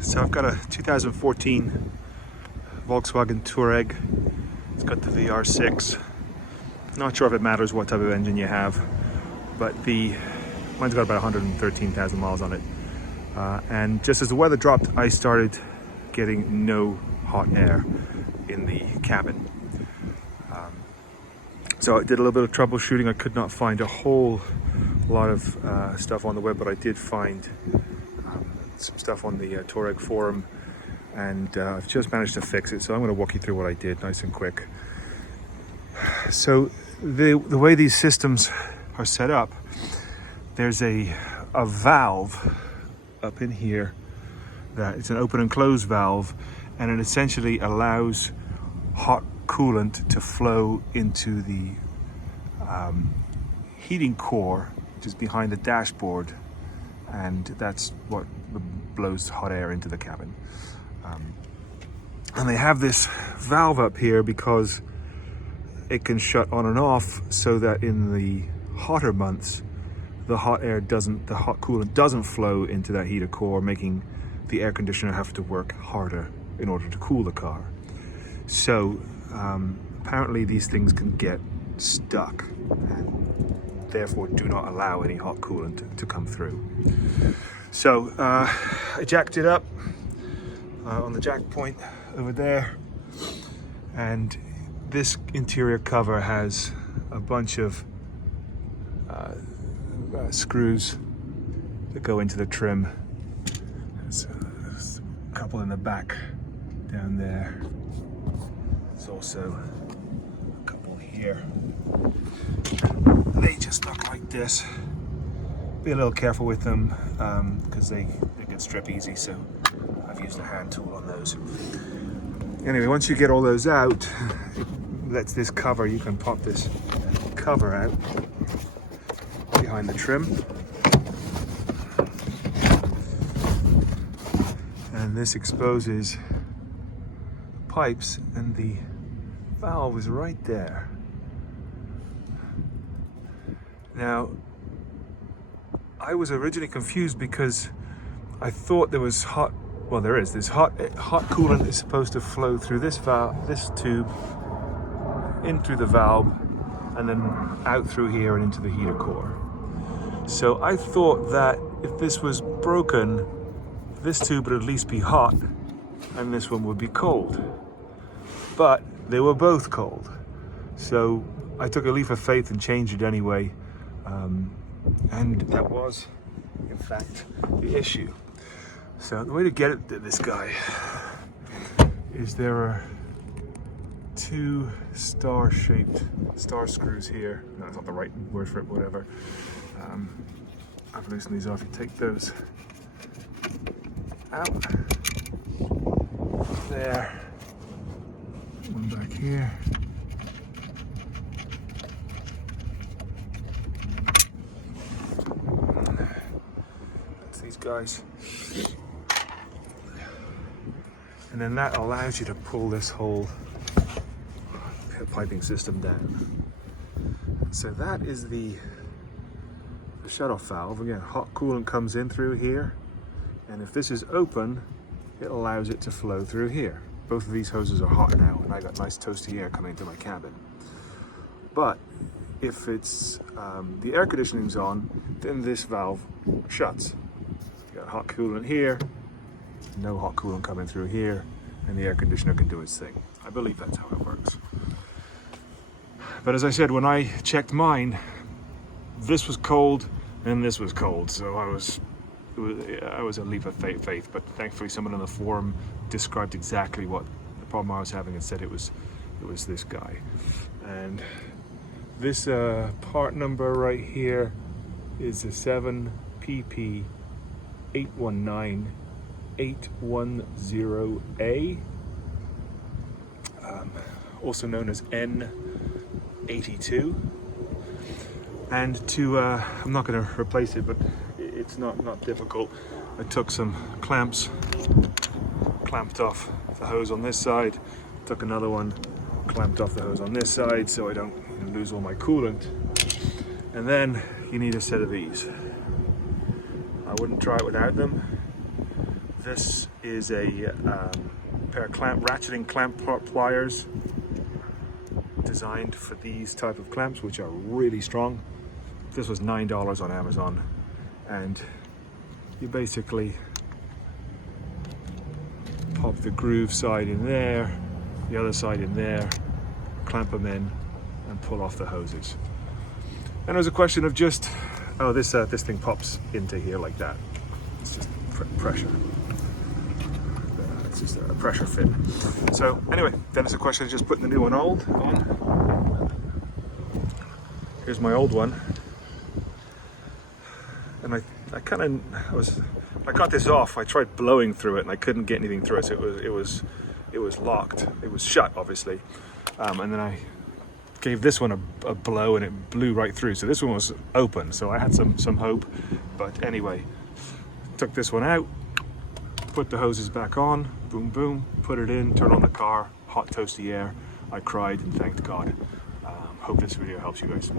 So I've got a 2014 Volkswagen Touareg. It's got the VR6. Not sure if it matters what type of engine you have, but mine's got about 113,000 miles on it. And just as the weather dropped, I started getting no hot air in the cabin. So I did a little bit of troubleshooting. I could not find a whole lot of stuff on the web, but I did find some stuff on the Touareg forum, and I've just managed to fix it. So I'm going to walk you through what I did, nice and quick. So the way these systems are set up, there's a valve up in here that it's an open and close valve, and it essentially allows hot coolant to flow into the heating core, which is behind the dashboard, and that's what blows hot air into the cabin. And they have this valve up here because it can shut on and off, so that in the hotter months the hot coolant doesn't flow into that heater core, making the air conditioner have to work harder in order to cool the car. So apparently these things can get stuck and therefore do not allow any hot coolant to come through. So I jacked it up on the jack point over there, and this interior cover has a bunch of screws that go into the trim. There's a couple in the back down there. There's also a couple here. They just look like this. Be a little careful with them because they can strip easy, so I've used a hand tool on those. Anyway, once you get all those out, it lets this cover, you can pop this cover out behind the trim, and this exposes pipes, and the valve is right there. Now, I was originally confused because I thought there was this hot coolant is supposed to flow through this tube, in through the valve, and then out through here and into the heater core. So I thought that if this was broken, this tube would at least be hot and this one would be cold. But they were both cold. So I took a leap of faith and changed it anyway. And that was, in fact, the issue. So the way to get it to this guy is there are two star-shaped star screws here. No, that's not the right word for it, whatever. I've loosened these off. You take those out. There. One back here. That's these guys. And then that allows you to pull this whole piping system down. So that is the shut-off valve. Again, hot coolant comes in through here, and if this is open, it allows it to flow through here. Both of these hoses are hot now, and I got nice toasty air coming into my cabin. But if it's the air conditioning's on, then this valve shuts. You got hot coolant here, no hot coolant coming through here, and the air conditioner can do its thing. I believe that's how it works. But as I said, when I checked mine, this was cold and this was cold, so I was a leap of faith. But thankfully, someone on the forum described exactly what the problem I was having and said it was this guy. And this part number right here is the 7PP819810A, also known as N82. And I'm not going to replace it, but it's not difficult. I took some clamps, clamped off the hose on this side, took another one, clamped off the hose on this side so I don't lose all my coolant. And then you need a set of these. I wouldn't try it without them. This is a pair of ratcheting clamp pliers designed for these type of clamps, which are really strong. This was $9 on Amazon, and you basically pop the groove side in there, the other side in there, clamp them in, and pull off the hoses. And it was a question of just, oh, this thing pops into here like that. It's just pressure. It's just a pressure fit. So anyway, then it's a question of just putting the new one on. Here's my old one. And I got this off. I tried blowing through it and I couldn't get anything through it. So it was locked. It was shut, obviously. And then I gave this one a blow and it blew right through. So this one was open. So I had some hope. But anyway, took this one out, put the hoses back on, boom, boom, put it in, turn on the car, hot toasty air. I cried and thanked God. Hope this video helps you guys.